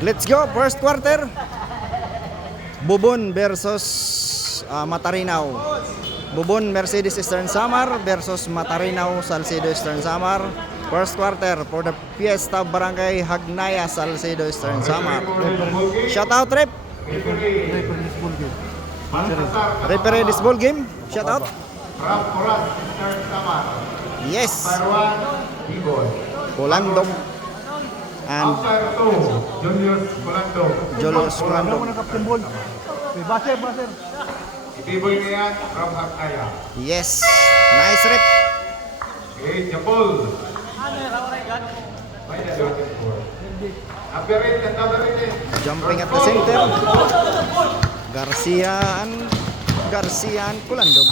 Let's go, first quarter. Bubon versus Matarinaw. Bubon Mercedes Eastern Samar versus Matarinaw Salcedo Eastern Samar. First quarter for the Fiesta Barangay Hagnaya Salcedo Eastern Samar. Shout out, Rep. Referee this ball game. Shout out. Yes. Kulandong and Julius Kulandong. Yes. Nice, Rep. Jumping at the center. Garcia and Kulandong.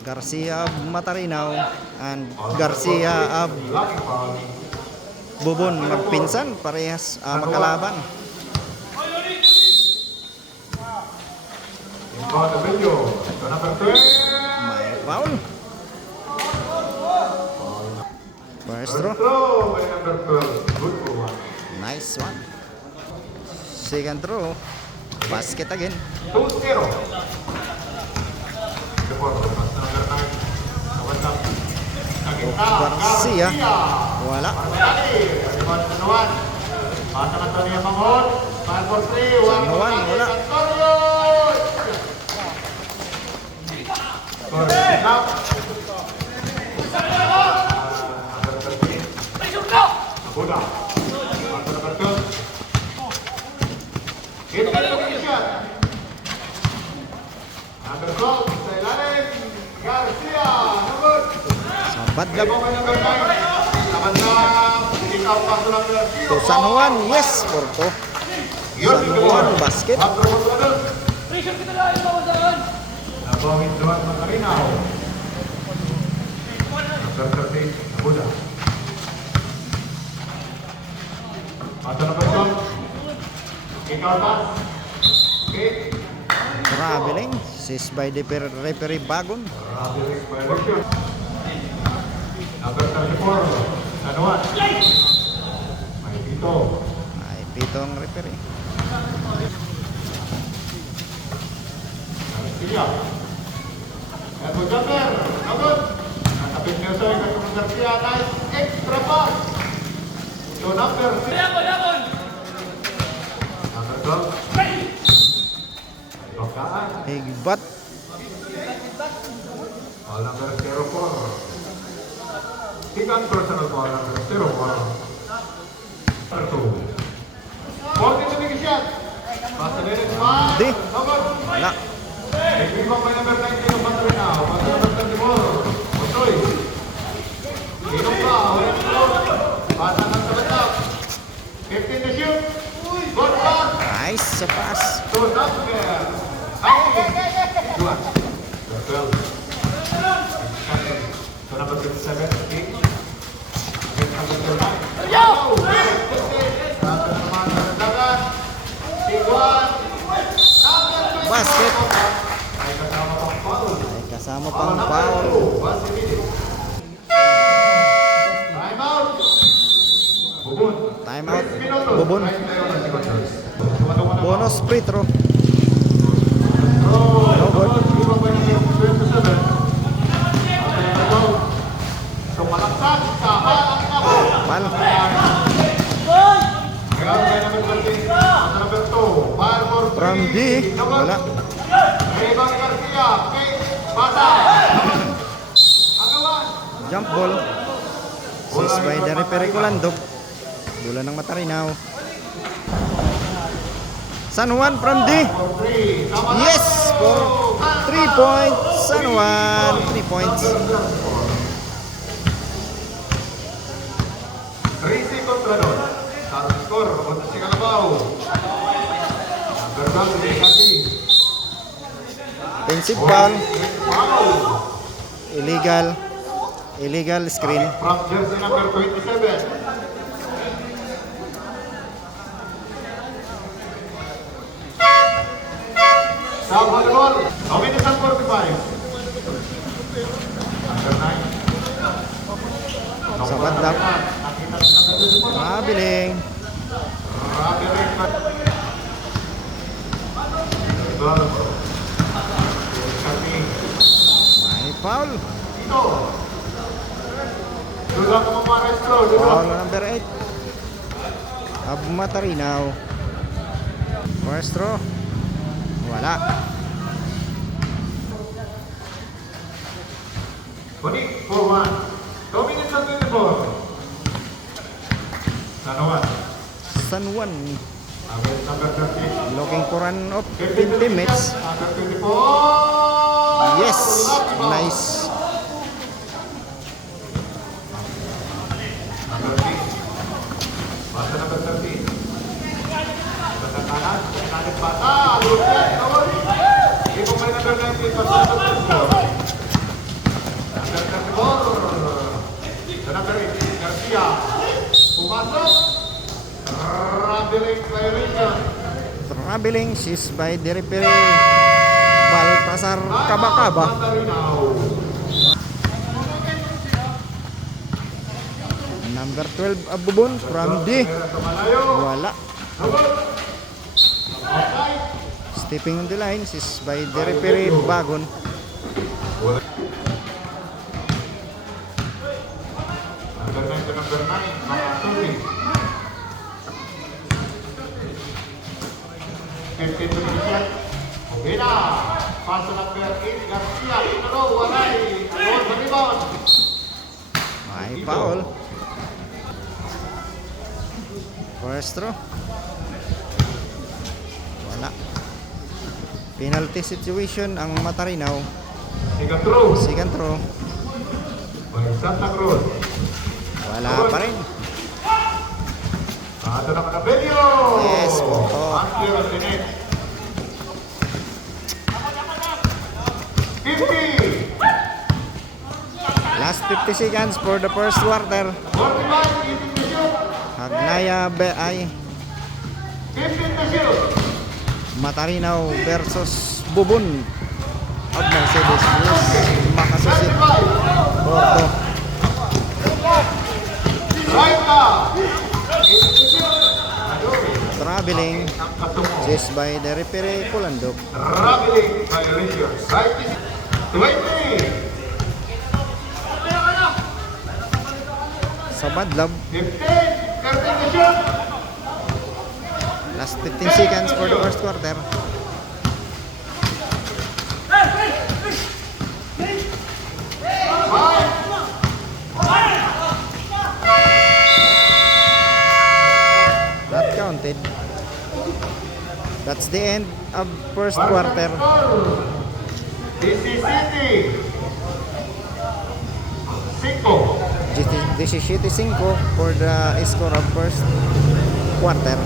Garcia of Matarinaw and Garcia of Bubon magpinsan, parehas magkalaban. May foul. First throw. Nice one. Second throw. Basket again. Garcia. Wala. Sanuan. Wala. Sabat lab. To San Juan, yes, Porto. San Juan basket. Traveling, sis by the referee Bagon. Number 34, San Juan. May pito. May pito ang referee. Garcia. Eto Jumper, nabot. Nakapit niyo sa ikatong Garcia, nice extra pass. So number 6. Number 12. Lokaan. Higbat. Ball number 04. Second personal ball number 04. Number 2. Ball dito big shot. Pass the next one. Di. Wala. Nagpipang by number 19 of Matarinaw. Pass number 24. Otoy. Inong pa. Walang float. Pass number 7. 15 to shoot. Good pass. Nice sa pass. To number 12. So number 27. Basket. Ay kasama pang foul. Time out. Bubon. Bonus free throw. No good. Pal. From D. Wala. Jump ball. Sis by the referee Kulandog. Bola ng Matarinaw. San Juan from D. Yes! For 3 points. San Juan. 3 points. 13 kontra doon. Satu skor untuk si Kalabaw. Number 12 Kati. Offensive foul. Illegal screen. From jersey number 27. South Volleyball. Domination 45. Number 9. Sabat lang. Traveling. Traveling. Eduardo. Kami. May foul. Ito. Dula ka mo maestro. Foul number 8 of Matarinaw. First throw. Wala. Balik, 4-1. 2 minutes and 24. Sanawan. San Juan Against number 30. looking for an of 20 minutes. Number 24. Yes, Lucky ball. nice. Number 13. Basta number 13. Basta kanan. Kanan bata. Lupian. Tawag. Hindi mo may number 19. Basta number 13. Number 34. Sa number 8. Garcia. Pumasok. Traveling violation. Traveling seized by the referee Baltasar Kabakaba. Matarinaw. Number 12 Abubon from D. Malayo. Wala. Sabot. Outside. Stepping on the line seized by the referee Bagon. Number 9 to number 9, Makasuri. 15 to 27. Okay na. Pass to number 8, Garcia. Inaro, walay. Alon sa rebound. May foul. First throw. Wala. Penalty situation ang Matarinaw. Second throw. Second throw. Balik Santa Cruz. Wala pa rin. Ato na Manabelio. Yes, punto. Unclear on the net. 50. Last 50 seconds for the first quarter. 45, eating the shoot. Hagnaya ay 15 to shoot. Matarinaw versus Bubon of Mercedes. Yes, makasusit. 35. Bordo. Right now. Eating the shoot. Adori. Traveling Ang katumo. chased by the referee Pulandok. Traveling violation. Right is 20. Sa Badlab, 15. Curtain the shoot. last 15 seconds for the first quarter. Five. Not counted. That's the end of first quarter. DC City. 5. 17-5 for the score of first quarter.